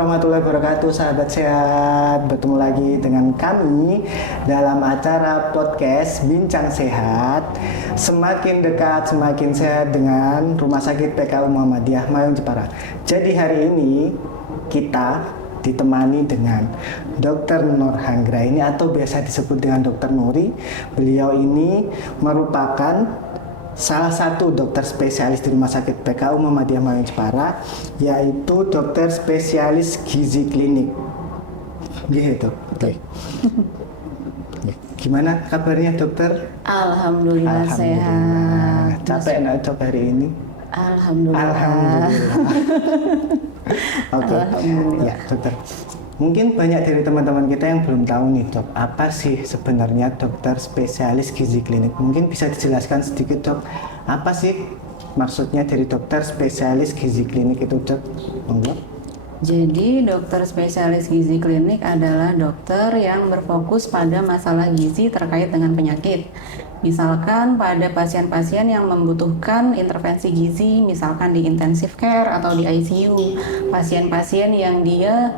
Warahmatullahi wabarakatuh, sahabat sehat. Bertemu lagi dengan kami dalam acara podcast Bincang Sehat. Semakin dekat, semakin sehat dengan Rumah Sakit PKU Muhammadiyah Mayung Jepara. Jadi hari ini kita ditemani dengan Dr. Nur Hanggra ini atau biasa disebut dengan Dr. Nuri. Beliau ini merupakan salah satu dokter spesialis di Rumah Sakit PKU Muhammadiyah Mayung Jepara, yaitu dokter spesialis gizi klinik. Gitu. Oke. Gimana kabarnya dokter? Alhamdulillah sehat. Capek nggak dok hari ini? Alhamdulillah. Oke. Ya dokter. Mungkin banyak dari teman-teman kita yang belum tahu nih dok, apa sih sebenarnya dokter spesialis gizi klinik? Mungkin bisa dijelaskan sedikit dok, apa sih maksudnya dari dokter spesialis gizi klinik itu dok? Monggo. Jadi dokter spesialis gizi klinik adalah dokter yang berfokus pada masalah gizi terkait dengan penyakit. Misalkan pada pasien-pasien yang membutuhkan intervensi gizi, misalkan di intensive care atau di ICU, pasien-pasien yang dia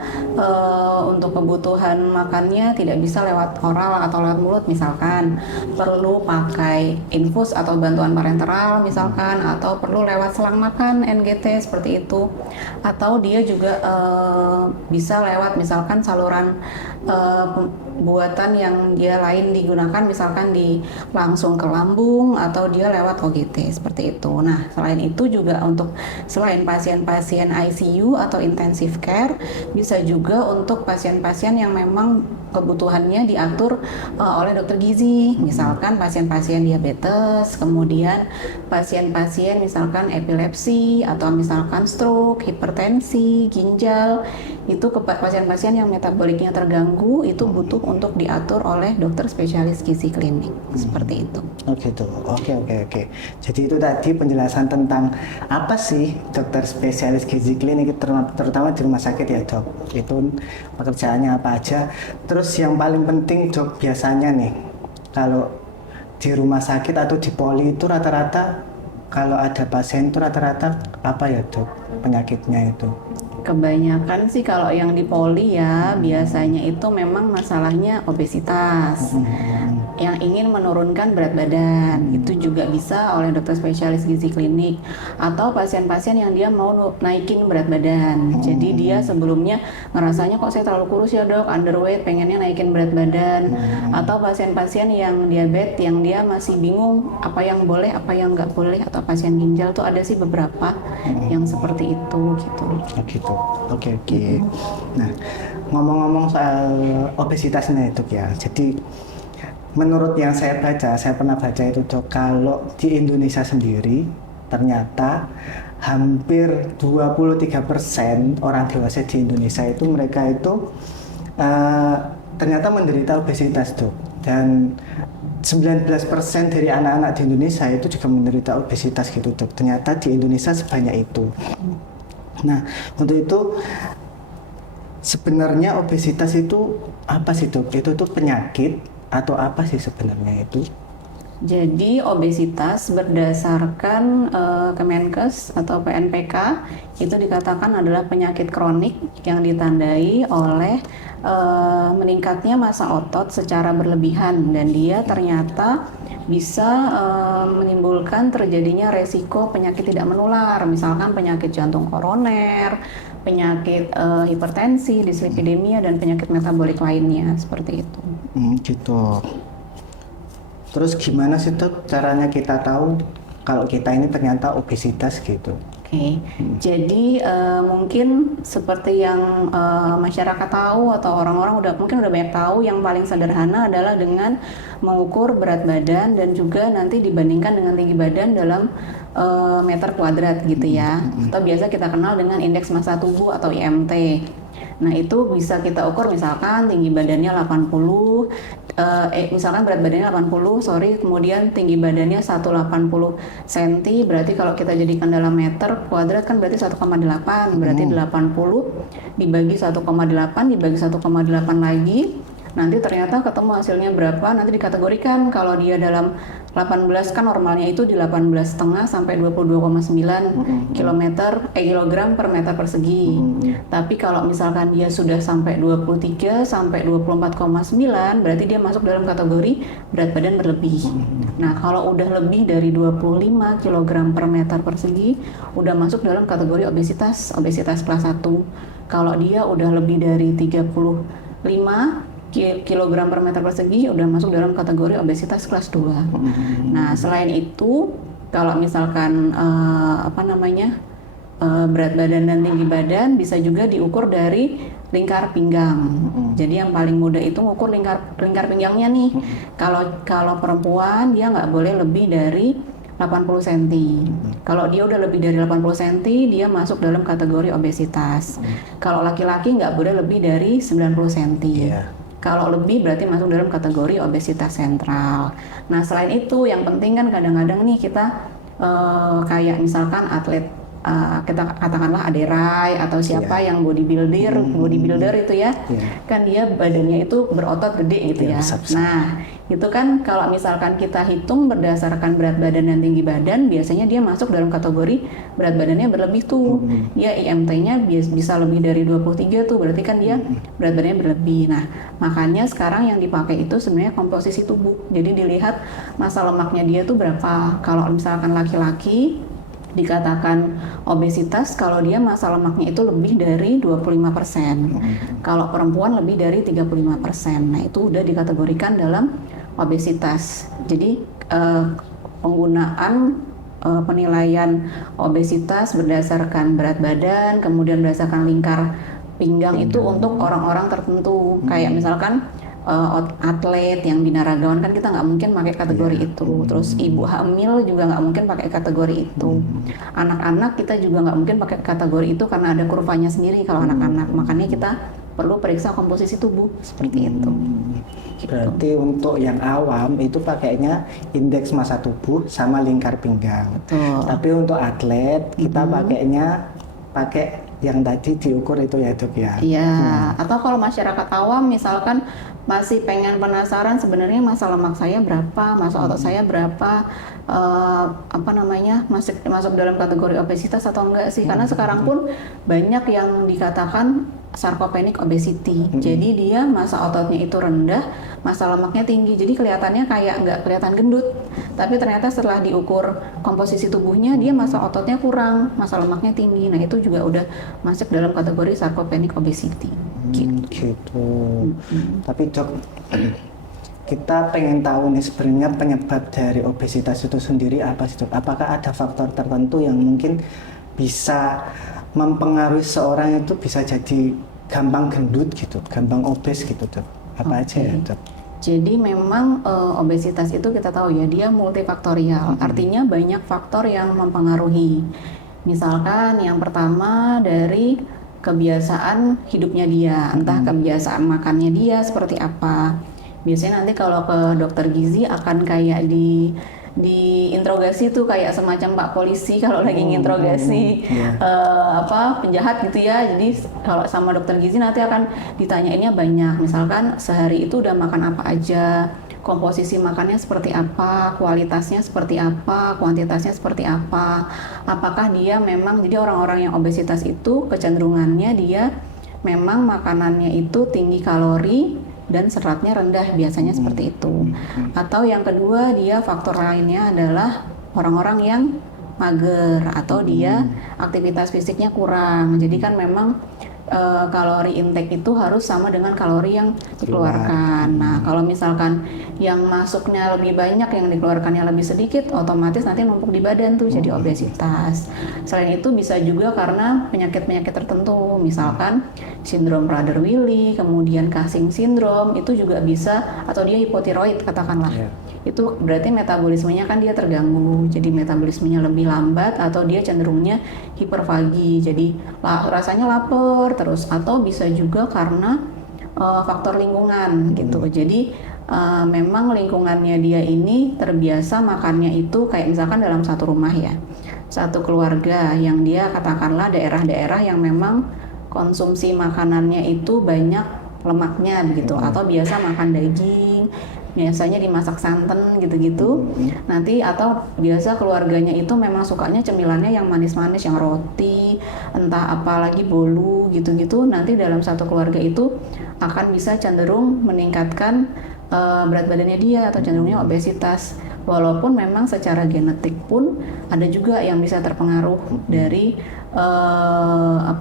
untuk kebutuhan makannya tidak bisa lewat oral atau lewat mulut, misalkan perlu pakai infus atau bantuan parenteral, misalkan, atau perlu lewat selang makan NGT seperti itu, atau dia juga bisa lewat misalkan saluran buatan yang dia lain digunakan, misalkan langsung ke lambung atau dia lewat OGT seperti itu. Nah, selain itu juga untuk selain pasien-pasien ICU atau intensive care, bisa juga untuk pasien-pasien yang memang kebutuhannya diatur oleh dokter gizi, misalkan pasien-pasien diabetes, kemudian pasien-pasien misalkan epilepsi atau misalkan stroke, hipertensi, ginjal, itu pasien-pasien yang metaboliknya terganggu itu butuh untuk diatur oleh dokter spesialis gizi klinik seperti itu. Gitu. Oke. Jadi itu tadi penjelasan tentang apa sih dokter spesialis gizi klinik, terutama di rumah sakit ya dok. Itu pekerjaannya apa aja. Terus yang paling penting dok, biasanya nih kalau di rumah sakit atau di poli itu rata-rata kalau ada pasien itu rata-rata apa ya dok penyakitnya itu? Kebanyakan sih kalau yang di poli ya biasanya itu memang masalahnya obesitas, yang ingin menurunkan berat badan, itu juga bisa oleh dokter spesialis gizi klinik, atau pasien-pasien yang dia mau naikin berat badan. Jadi dia sebelumnya ngerasanya kok saya terlalu kurus ya dok, underweight, pengennya naikin berat badan, atau pasien-pasien yang diabetes yang dia masih bingung apa yang boleh, apa yang nggak boleh, atau pasien ginjal tuh ada sih beberapa yang seperti itu gitu. Oke. Nah, ngomong-ngomong soal obesitasnya itu ya. Jadi menurut yang saya pernah baca itu dok, kalau di Indonesia sendiri ternyata hampir 23% orang dewasa di Indonesia itu mereka itu ternyata menderita obesitas dok. Dan 19% dari anak-anak di Indonesia itu juga menderita obesitas gitu dok. Ternyata di Indonesia sebanyak itu. Nah, untuk itu sebenarnya obesitas itu apa sih dok? Itu tuh penyakit atau apa sih sebenarnya itu? Jadi obesitas berdasarkan Kemenkes atau PNPK itu dikatakan adalah penyakit kronik yang ditandai oleh meningkatnya massa otot secara berlebihan, dan dia ternyata bisa menimbulkan terjadinya resiko penyakit tidak menular, misalkan penyakit jantung koroner, penyakit hipertensi, dislipidemia, dan penyakit metabolik lainnya seperti itu. Gitu. Terus gimana sih dok caranya kita tahu kalau kita ini ternyata obesitas gitu? Oke. Jadi mungkin seperti yang masyarakat tahu atau orang-orang mungkin udah banyak tahu, yang paling sederhana adalah dengan mengukur berat badan dan juga nanti dibandingkan dengan tinggi badan dalam meter kuadrat gitu ya. Atau biasa kita kenal dengan indeks massa tubuh atau IMT. Nah, itu bisa kita ukur misalkan tinggi badannya 80, misalkan berat badannya 80, kemudian tinggi badannya 180 cm, berarti kalau kita jadikan dalam meter kuadrat kan berarti 1,8, berarti 80 dibagi 1,8 dibagi 1,8 lagi Nanti ternyata ketemu hasilnya berapa, nanti dikategorikan kalau dia dalam 18 kan normalnya itu di 18,5 sampai 22,9 kilogram per meter persegi. Tapi kalau misalkan dia sudah sampai 23 sampai 24,9 berarti dia masuk dalam kategori berat badan berlebih. Nah, kalau udah lebih dari 25 kilogram per meter persegi udah masuk dalam kategori obesitas kelas 1. Kalau dia udah lebih dari 35 kilogram per meter persegi udah masuk dalam kategori obesitas kelas 2. Nah, selain itu kalau misalkan berat badan dan tinggi badan bisa juga diukur dari lingkar pinggang. Jadi yang paling mudah itu mengukur lingkar pinggangnya nih. Kalau perempuan dia nggak boleh lebih dari 80 cm. Kalau dia udah lebih dari 80 cm, dia masuk dalam kategori obesitas. Kalau laki-laki nggak boleh lebih dari 90 cm. Kalau lebih berarti masuk dalam kategori obesitas sentral. Nah, selain itu yang penting kan kadang-kadang nih kita kayak misalkan atlet kita katakanlah Aderai atau siapa yang bodybuilder itu ya, kan dia badannya itu berotot gede gitu ya. Nah, itu kan kalau misalkan kita hitung berdasarkan berat badan dan tinggi badan, biasanya dia masuk dalam kategori berat badannya berlebih tuh. Dia IMT-nya bisa lebih dari 23 tuh, berarti kan dia berat badannya berlebih. Nah, makanya sekarang yang dipakai itu sebenarnya komposisi tubuh. Jadi dilihat massa lemaknya dia tuh berapa. Kalau misalkan laki-laki dikatakan obesitas kalau dia massa lemaknya itu lebih dari 25%. Kalau perempuan lebih dari 35%. Nah, itu udah dikategorikan dalam obesitas. Jadi penggunaan penilaian obesitas berdasarkan berat badan, kemudian berdasarkan lingkar pinggang itu untuk orang-orang tertentu. Kayak misalkan atlet yang binaragawan kan kita nggak mungkin pakai kategori itu. Terus ibu hamil juga nggak mungkin pakai kategori itu. Anak-anak kita juga nggak mungkin pakai kategori itu karena ada kurvanya sendiri kalau anak-anak. Makanya kita perlu periksa komposisi tubuh seperti itu. Berarti untuk yang awam itu pakainya indeks massa tubuh sama lingkar pinggang. Betul. Tapi untuk atlet kita pakai yang tadi diukur itu ya Dok ya. Iya, atau kalau masyarakat awam misalkan masih pengen penasaran sebenarnya massa lemak saya berapa, massa otot saya berapa, masuk dalam kategori obesitas atau enggak sih? Karena sekarang pun banyak yang dikatakan sarcopenic obesity. Jadi dia massa ototnya itu rendah, massa lemaknya tinggi. Jadi kelihatannya kayak nggak kelihatan gendut. Tapi ternyata setelah diukur komposisi tubuhnya, dia massa ototnya kurang, massa lemaknya tinggi. Nah, itu juga udah masuk dalam kategori sarcopenic obesity. Gitu. Tapi Dok, kita pengen tahu nih sebenarnya penyebab dari obesitas itu sendiri apa sih Dok? Apakah ada faktor tertentu yang mungkin bisa mempengaruhi seorang itu bisa jadi gampang gendut gitu, gampang obes gitu Dok? Apa aja ya Dok? Jadi memang obesitas itu kita tahu ya dia multifaktorial, artinya banyak faktor yang mempengaruhi. Misalkan yang pertama dari kebiasaan hidupnya dia, entah kebiasaan makannya dia seperti apa. Biasanya nanti kalau ke dokter gizi akan kayak diinterogasi tuh kayak semacam Pak Polisi kalau lagi nginterogasi penjahat gitu ya. Jadi kalau sama dokter gizi nanti akan ditanyainnya banyak. Misalkan sehari itu udah makan apa aja, komposisi makannya seperti apa, kualitasnya seperti apa, kuantitasnya seperti apa. Apakah dia memang, jadi orang-orang yang obesitas itu kecenderungannya dia memang makanannya itu tinggi kalori dan seratnya rendah, biasanya seperti itu. Atau yang kedua dia faktor lainnya adalah orang-orang yang mager atau dia aktivitas fisiknya kurang. Jadi kan memang kalori intake itu harus sama dengan kalori yang dikeluarkan. Nah, kalau misalkan yang masuknya lebih banyak, yang dikeluarkannya lebih sedikit, otomatis nanti numpuk di badan tuh jadi obesitas. Selain itu bisa juga karena penyakit-penyakit tertentu, misalkan sindrom Prader-Willi, kemudian Cushing syndrome, itu juga bisa, atau dia hipotiroid katakanlah. Itu berarti metabolismenya kan dia terganggu, jadi metabolismenya lebih lambat atau dia cenderungnya hiperfagi, jadi rasanya lapar terus, atau bisa juga karena faktor lingkungan gitu. Jadi memang lingkungannya dia ini terbiasa makannya itu kayak misalkan dalam satu rumah ya, satu keluarga yang dia katakanlah daerah-daerah yang memang konsumsi makanannya itu banyak lemaknya begitu, atau biasa makan daging, biasanya dimasak santan gitu-gitu. Nanti atau biasa keluarganya itu memang sukanya cemilannya yang manis-manis, yang roti, entah apalagi bolu gitu-gitu. Nanti dalam satu keluarga itu akan bisa cenderung meningkatkan berat badannya dia atau cenderungnya obesitas. Walaupun memang secara genetik pun ada juga yang bisa terpengaruh dari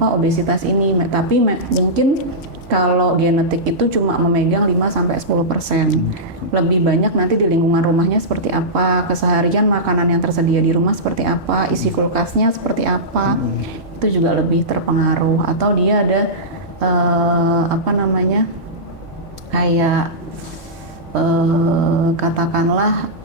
obesitas ini. Tapi mungkin kalau genetik itu cuma memegang 5-10%. Lebih banyak nanti di lingkungan rumahnya seperti apa, keseharian makanan yang tersedia di rumah seperti apa, isi kulkasnya seperti apa, itu juga lebih terpengaruh. Atau dia ada kayak katakanlah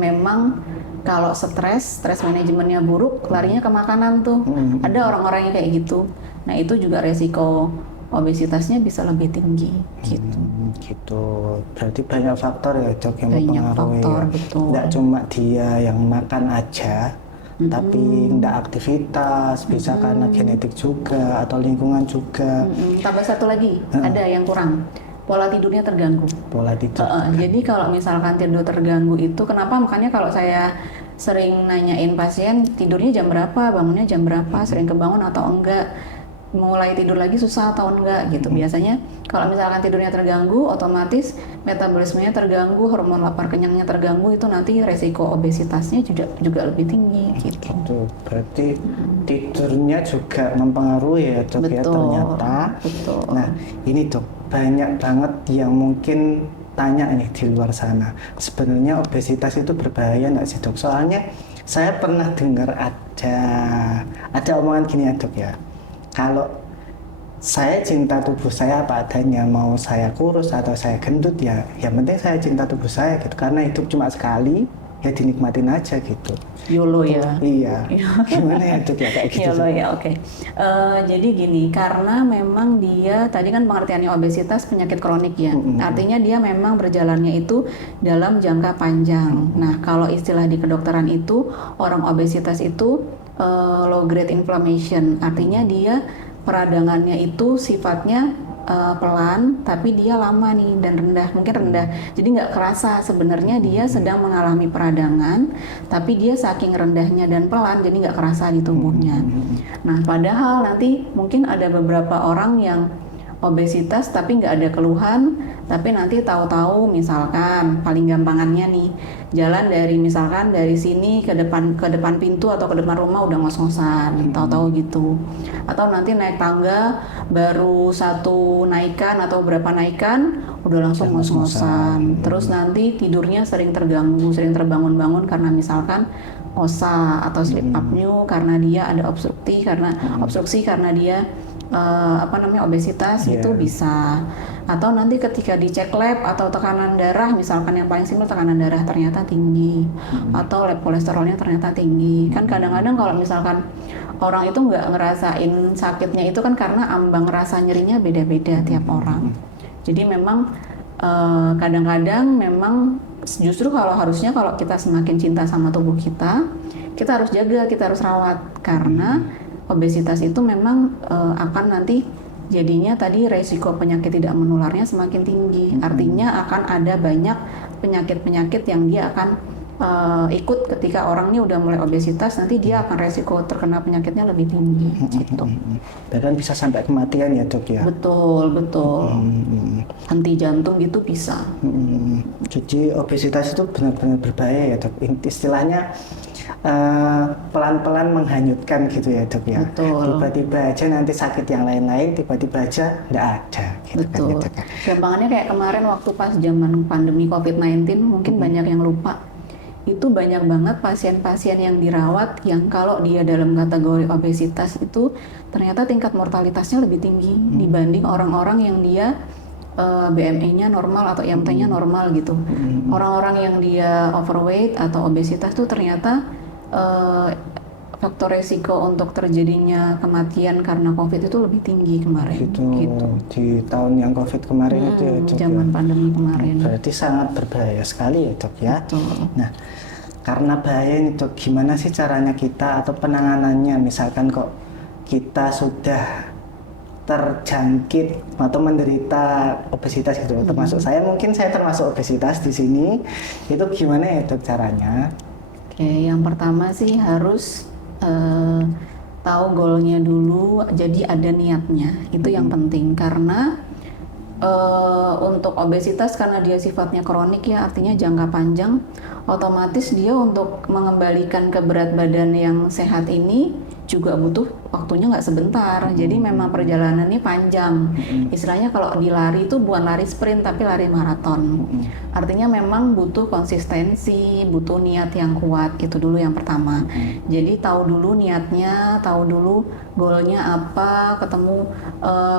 memang kalau stres manajemennya buruk, larinya ke makanan tuh. Ada orang-orang yang kayak gitu. Nah, itu juga resiko obesitasnya bisa lebih tinggi gitu. Gitu. Berarti banyak faktor ya, Dok, yang Banyak mempengaruhi faktor, ya. betul. Nggak cuma dia yang makan aja, tapi nggak aktivitas, bisa karena genetik juga atau lingkungan juga. Tambah satu lagi, ada yang kurang. Pola tidurnya terganggu. Pola tidur. Jadi kalau misalkan tidur terganggu itu, kenapa? Makanya kalau saya sering nanyain pasien tidurnya jam berapa, bangunnya jam berapa, sering kebangun atau enggak, mulai tidur lagi susah atau enggak gitu. Biasanya kalau misalkan tidurnya terganggu, otomatis metabolismenya terganggu, hormon lapar kenyangnya terganggu, itu nanti resiko obesitasnya juga lebih tinggi gitu. Gitu. Berarti tidurnya juga mempengaruhi ya, Dok, ya, ternyata. Betul. Nah, ini, Dok, banyak banget yang mungkin tanya nih di luar sana, sebenarnya obesitas itu berbahaya nggak sih, Dok? Soalnya saya pernah dengar ada omongan gini ya, Dok, ya, kalau saya cinta tubuh saya apa adanya, mau saya kurus atau saya gendut, ya yang penting saya cinta tubuh saya gitu, karena hidup cuma sekali, ya dinikmatin aja gitu. YOLO ya. Iya. Gimana ya, Dok, ya kayak gitu? YOLO ya, oke. Jadi gini, karena memang dia tadi kan pengertiannya obesitas penyakit kronik ya. Artinya dia memang berjalannya itu dalam jangka panjang. Nah, kalau istilah di kedokteran itu orang obesitas itu low grade inflammation. Artinya dia peradangannya itu sifatnya pelan, tapi dia lama nih dan rendah, mungkin rendah. Jadi nggak kerasa sebenarnya dia sedang mengalami peradangan, tapi dia saking rendahnya dan pelan, jadi nggak kerasa di tubuhnya. Nah, padahal nanti mungkin ada beberapa orang yang obesitas tapi nggak ada keluhan, tapi nanti tahu-tahu misalkan paling gampangannya nih jalan misalkan dari sini ke depan pintu atau ke depan rumah udah ngos-ngosan, tahu-tahu gitu. Atau nanti naik tangga baru satu naikan atau berapa naikan udah langsung ngos-ngosan. Terus nanti tidurnya sering terganggu, sering terbangun-bangun karena misalkan OSA atau sleep apnea karena dia ada obstruksi karena dia obesitas itu bisa. Atau nanti ketika dicek lab atau tekanan darah, misalkan yang paling simpel tekanan darah ternyata tinggi, atau lab kolesterolnya ternyata tinggi. Kan kadang-kadang kalau misalkan orang itu nggak ngerasain sakitnya itu kan karena ambang rasa nyerinya beda-beda tiap orang. Jadi memang kadang-kadang memang justru harusnya kalau kita semakin cinta sama tubuh kita harus jaga, kita harus rawat, karena obesitas itu memang akan nanti jadinya tadi resiko penyakit tidak menularnya semakin tinggi. Artinya akan ada banyak penyakit-penyakit yang dia akan ikut ketika orang ini udah mulai obesitas, nanti dia akan resiko terkena penyakitnya lebih tinggi gitu. Bahkan bisa sampai kematian ya, Dok, ya? Betul. Henti jantung gitu bisa. Jadi obesitas itu benar-benar berbahaya ya, Dok. Istilahnya pelan-pelan menghanyutkan gitu ya, Dok, ya. Betul. Tiba-tiba aja nanti sakit yang lain-lain, tiba-tiba aja nggak ada gitu. Betul. Kan, ya, Dok. Gampangannya kayak kemarin waktu pas zaman pandemi COVID-19, mungkin banyak yang lupa. Itu banyak banget pasien-pasien yang dirawat yang kalau dia dalam kategori obesitas itu ternyata tingkat mortalitasnya lebih tinggi dibanding orang-orang yang dia BMI-nya normal atau IMT-nya normal gitu. Orang-orang yang dia overweight atau obesitas tuh ternyata faktor resiko untuk terjadinya kematian karena COVID itu lebih tinggi kemarin. Gitu. Di tahun yang COVID kemarin itu ya, Dok, zaman ya. pandemi kemarin. Berarti sangat berbahaya sekali ya, Dok, ya. Betul. Nah, karena bahaya ini, Dok, gimana sih caranya kita atau penanganannya? Misalkan kok kita sudah terjangkit atau menderita obesitas gitu. Termasuk saya, mungkin saya termasuk obesitas di sini. Itu gimana ya dok caranya? Oke, yang pertama sih harus tahu goalnya dulu, jadi ada niatnya. Itu yang penting karena untuk obesitas karena dia sifatnya kronik ya, artinya jangka panjang, otomatis dia untuk mengembalikan ke berat badan yang sehat ini juga butuh waktunya nggak sebentar. Jadi memang perjalanannya panjang. Istilahnya kalau dilari itu bukan lari sprint tapi lari maraton. Artinya memang butuh konsistensi, butuh niat yang kuat. Itu dulu yang pertama. Jadi tahu dulu niatnya, tahu dulu goalnya apa,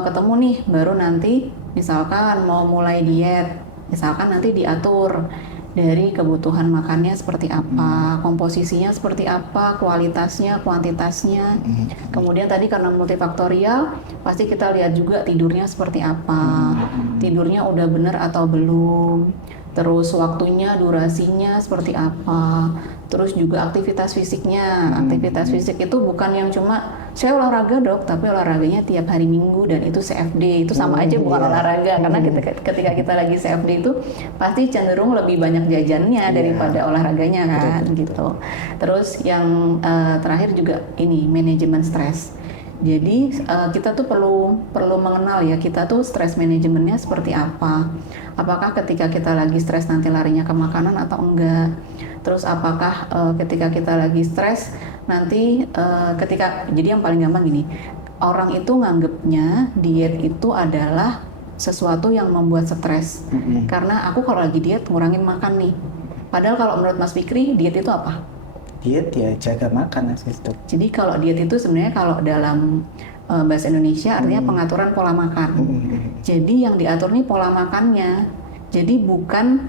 ketemu nih, baru nanti misalkan mau mulai diet, misalkan nanti diatur dari kebutuhan makannya seperti apa, komposisinya seperti apa, kualitasnya, kuantitasnya. Kemudian tadi karena multifaktorial, pasti kita lihat juga tidurnya seperti apa, tidurnya udah benar atau belum, terus waktunya, durasinya seperti apa, terus juga aktivitas fisiknya. Aktivitas fisik itu bukan yang cuma saya olahraga dok, tapi olahraganya tiap hari Minggu dan itu CFD, itu sama aja bukan olahraga. Karena ketika kita lagi CFD itu pasti cenderung lebih banyak jajannya daripada olahraganya kan. Gitu. Terus yang terakhir juga ini manajemen stres. Jadi kita tuh perlu mengenal ya, kita tuh stres manajemennya seperti apa. Apakah ketika kita lagi stres nanti larinya ke makanan atau enggak? Terus apakah ketika kita lagi stres nanti jadi yang paling gampang gini, orang itu nganggepnya diet itu adalah sesuatu yang membuat stres. Karena aku kalau lagi diet ngurangin makan nih. Padahal kalau menurut Mas Fikri diet itu apa? Diet ya jaga makan gitu. Jadi kalau diet itu sebenarnya kalau dalam bahasa Indonesia artinya pengaturan pola makan. Jadi yang diatur nih pola makannya. Jadi bukan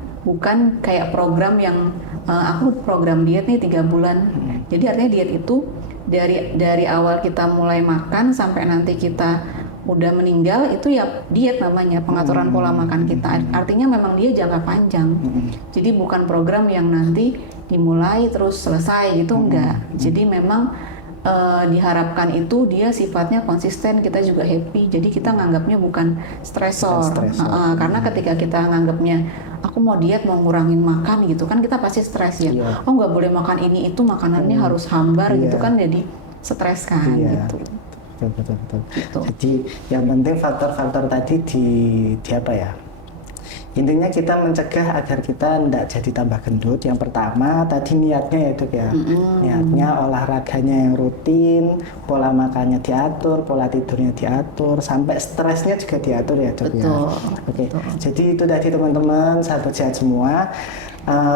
kayak program yang aku program diet nih 3 bulan. Jadi artinya diet itu dari awal kita mulai makan sampai nanti kita udah meninggal itu ya diet namanya, pengaturan pola makan kita. Artinya memang dia jangka panjang. Jadi bukan program yang nanti dimulai terus selesai gitu, enggak. Jadi memang diharapkan itu dia sifatnya konsisten, kita juga happy. Jadi kita nganggapnya bukan stresor. Karena ketika kita nganggapnya aku mau diet, mau ngurangin makan gitu kan, kita pasti stres ya. Oh nggak boleh makan ini itu, makanannya harus hambar gitu kan, jadi stres kan gitu. Betul. Gitu. Jadi yang penting faktor-faktor tadi di apa ya? Intinya kita mencegah agar kita tidak jadi tambah gendut. Yang pertama tadi niatnya ya dok ya. Niatnya olahraganya yang rutin, pola makannya diatur, pola tidurnya diatur, sampai stresnya juga diatur ya dok ya. Oke. Jadi itu tadi teman-teman, sahabat sehat semua.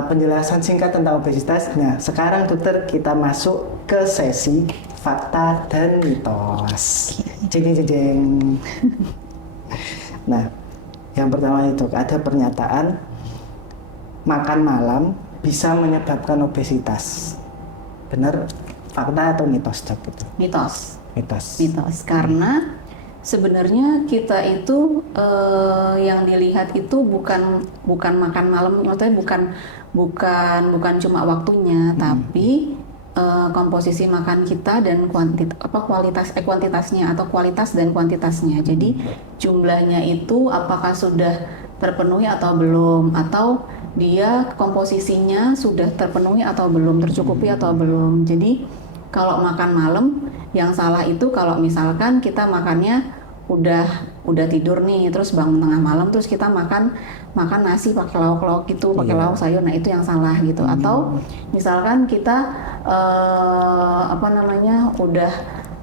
Penjelasan singkat tentang obesitas. Nah, sekarang dokter kita masuk ke sesi fakta dan mitos. Jeng. Nah, yang pertama itu ada pernyataan makan malam bisa menyebabkan obesitas. Benar, fakta atau mitos dok itu? Mitos. Karena sebenarnya kita itu yang dilihat itu bukan makan malam, maksudnya bukan cuma waktunya, tapi komposisi makan kita dan kuantitasnya atau kualitas dan kuantitasnya. Jadi jumlahnya itu apakah sudah terpenuhi atau belum, atau dia komposisinya sudah terpenuhi atau belum, tercukupi atau belum. Jadi kalau makan malam yang salah itu kalau misalkan kita makannya udah tidur nih, terus bangun tengah malam terus kita makan nasi pakai lauk gitu, pakai lauk sayur, nah itu yang salah gitu. Atau misalkan kita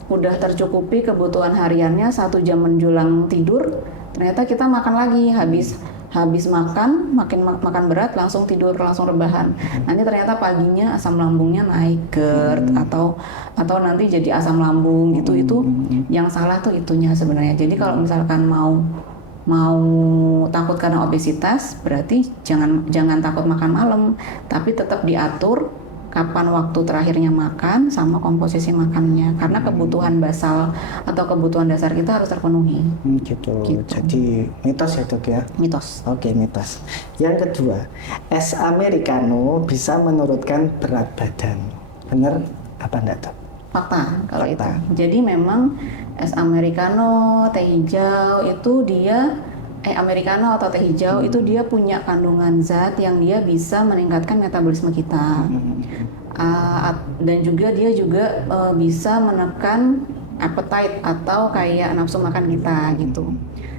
udah tercukupi kebutuhan hariannya 1 jam menjelang tidur, ternyata kita makan lagi, habis makan berat langsung tidur, langsung rebahan. Nanti ternyata paginya asam lambungnya naik GERD atau nanti jadi asam lambung gitu. Itu yang salah tuh itunya sebenarnya. Jadi kalau misalkan mau takut karena obesitas, berarti jangan takut makan malam, tapi tetap diatur kapan waktu terakhirnya makan sama komposisi makannya, karena kebutuhan basal atau kebutuhan dasar kita harus terpenuhi. Gitu. Jadi mitos ya dok ya? Mitos. Oke, mitos. Yang kedua, es americano bisa menurunkan berat badan. Benar apa enggak dok? Fakta kalau Fakta. itu. Jadi memang es americano, teh hijau itu dia americano atau teh hijau itu dia punya kandungan zat yang dia bisa meningkatkan metabolisme kita. Dan juga dia juga bisa menekan appetite atau kayak nafsu makan kita gitu.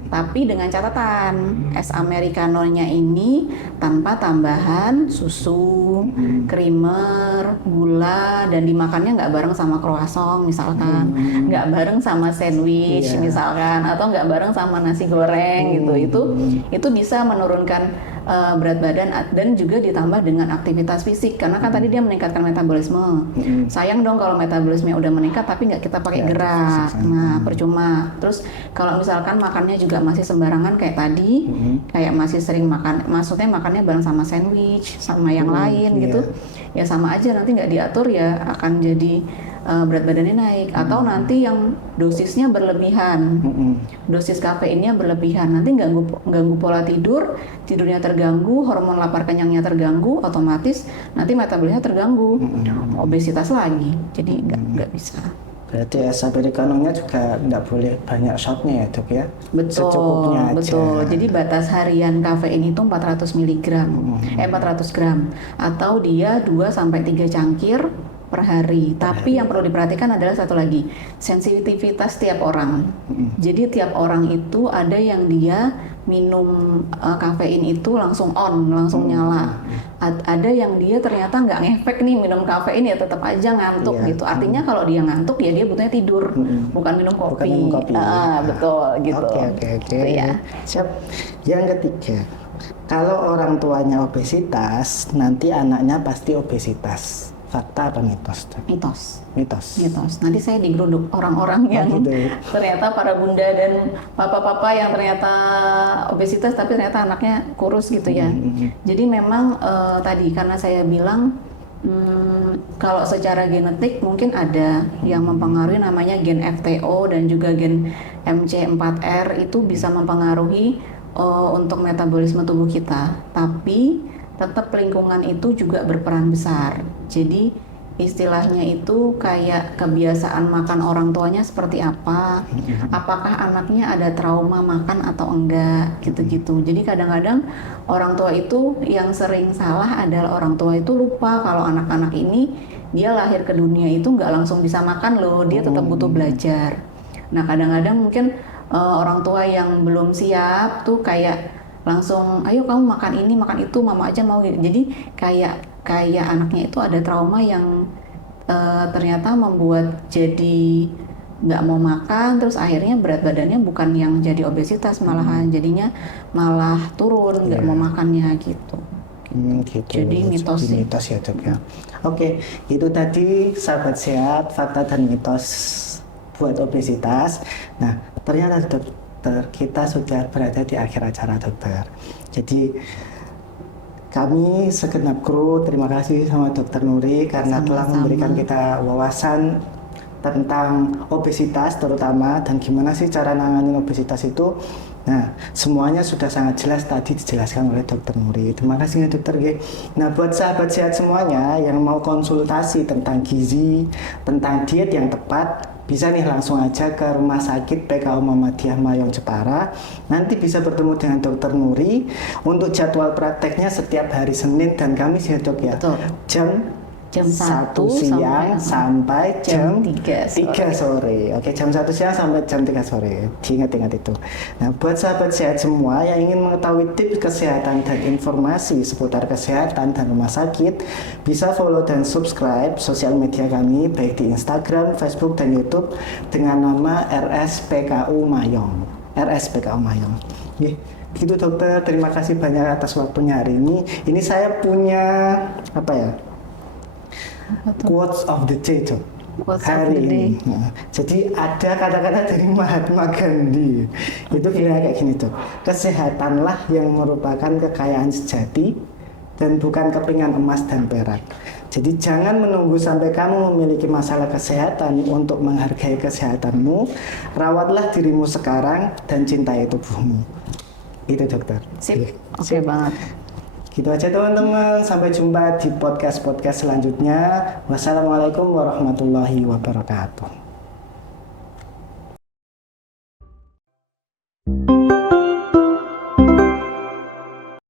Tapi dengan catatan es americano-nya ini tanpa tambahan susu, creamer, gula, dan dimakannya nggak bareng sama croissant misalkan, nggak bareng sama sandwich misalkan, atau nggak bareng sama nasi goreng gitu. Itu bisa menurunkan berat badan dan juga ditambah dengan aktivitas fisik karena kan tadi dia meningkatkan metabolisme. Sayang dong kalau metabolisme udah meningkat tapi nggak kita pakai gerak, nah percuma. Terus kalau misalkan makannya juga masih sembarangan kayak tadi, kayak masih sering makan, maksudnya makannya bareng sama sandwich sama yang lain gitu, ya sama aja nanti nggak diatur ya akan jadi berat badannya naik. Atau nanti yang dosisnya berlebihan, dosis kafeinnya berlebihan, nanti ganggu pola tidur, tidurnya terganggu, hormon lapar kenyangnya terganggu, otomatis nanti metabolismenya terganggu, obesitas lagi, jadi nggak bisa. Berarti es americano-nya juga nggak boleh banyak shotnya ya dok ya? Betul, secukupnya aja. betul. Jadi batas harian kafein itu 400 mg, 400 gram, atau dia 2-3 cangkir per hari. Tapi yang perlu diperhatikan adalah satu lagi, sensitivitas tiap orang. Jadi tiap orang itu ada yang dia minum kafein itu langsung on, langsung nyala. Ada yang dia ternyata nggak ngefek nih minum kafein, ya tetap aja ngantuk gitu. Artinya kalau dia ngantuk ya dia butuhnya tidur, bukan minum kopi. Bukan minum kopi. Betul gitu. Oke. Itu ya. Siap. Yang ketiga, kalau orang tuanya obesitas, nanti anaknya pasti obesitas. Fakta apa mitos? Mitos. Nanti saya digeruduk orang-orang yang ternyata para bunda dan papa-papa yang ternyata obesitas tapi ternyata anaknya kurus gitu ya. Jadi memang tadi karena saya bilang kalau secara genetik mungkin ada yang mempengaruhi, namanya gen FTO dan juga gen MC4R itu bisa mempengaruhi untuk metabolisme tubuh kita. Tapi tetap lingkungan itu juga berperan besar. Jadi istilahnya itu kayak kebiasaan makan orang tuanya seperti apa, apakah anaknya ada trauma makan atau enggak, gitu-gitu. Jadi kadang-kadang orang tua itu yang sering salah adalah orang tua itu lupa kalau anak-anak ini dia lahir ke dunia itu nggak langsung bisa makan loh, dia tetap butuh belajar. Nah kadang-kadang mungkin orang tua yang belum siap tuh kayak langsung, ayo kamu makan ini, makan itu, mama aja mau gitu. Jadi kayak anaknya itu ada trauma yang ternyata membuat jadi nggak mau makan, terus akhirnya berat badannya bukan yang jadi obesitas, malahan jadinya malah turun, nggak mau makannya gitu. Gitu. Jadi mitos ya dok ya. Oke, itu tadi sahabat sehat, fakta dan mitos buat obesitas. Nah, ternyata dokter, kita sudah berada di akhir acara dokter. Jadi kami segenap kru terima kasih sama Dokter Nuri karena telah memberikan kita wawasan tentang obesitas terutama, dan gimana sih cara nanganin obesitas itu. Nah, semuanya sudah sangat jelas tadi dijelaskan oleh Dokter Nuri. Terima kasih ya Dokter G. Nah, buat sahabat sehat semuanya yang mau konsultasi tentang gizi, tentang diet yang tepat, bisa nih langsung aja ke Rumah Sakit PKU Muhammadiyah Mayong Jepara. Nanti bisa bertemu dengan Dokter Nuri untuk jadwal prakteknya setiap hari Senin dan Kamis ya dok ya. Betul. Jam 1 siang sampai jam 3 sore. Oke, jam 1 siang sampai jam 3 sore. Diingat-ingat itu. Nah, buat sahabat sehat semua yang ingin mengetahui tips kesehatan dan informasi seputar kesehatan dan rumah sakit, bisa follow dan subscribe sosial media kami baik di Instagram, Facebook, dan YouTube dengan nama RSPKU Mayong. Gitu dokter, terima kasih banyak atas waktunya hari ini. Ini saya punya apa ya? Quotes of the day tuh hari ini. Nah, jadi ada kata-kata dari Mahatma Gandhi. Itu kira kayak gini tuh. Kesehatanlah yang merupakan kekayaan sejati dan bukan kepingan emas dan perak. Jadi jangan menunggu sampai kamu memiliki masalah kesehatan untuk menghargai kesehatanmu. Rawatlah dirimu sekarang dan cintai tubuhmu. Itu dokter. Sip. Oke banget. Gitu aja teman-teman, sampai jumpa di podcast-podcast selanjutnya. Wassalamualaikum warahmatullahi wabarakatuh.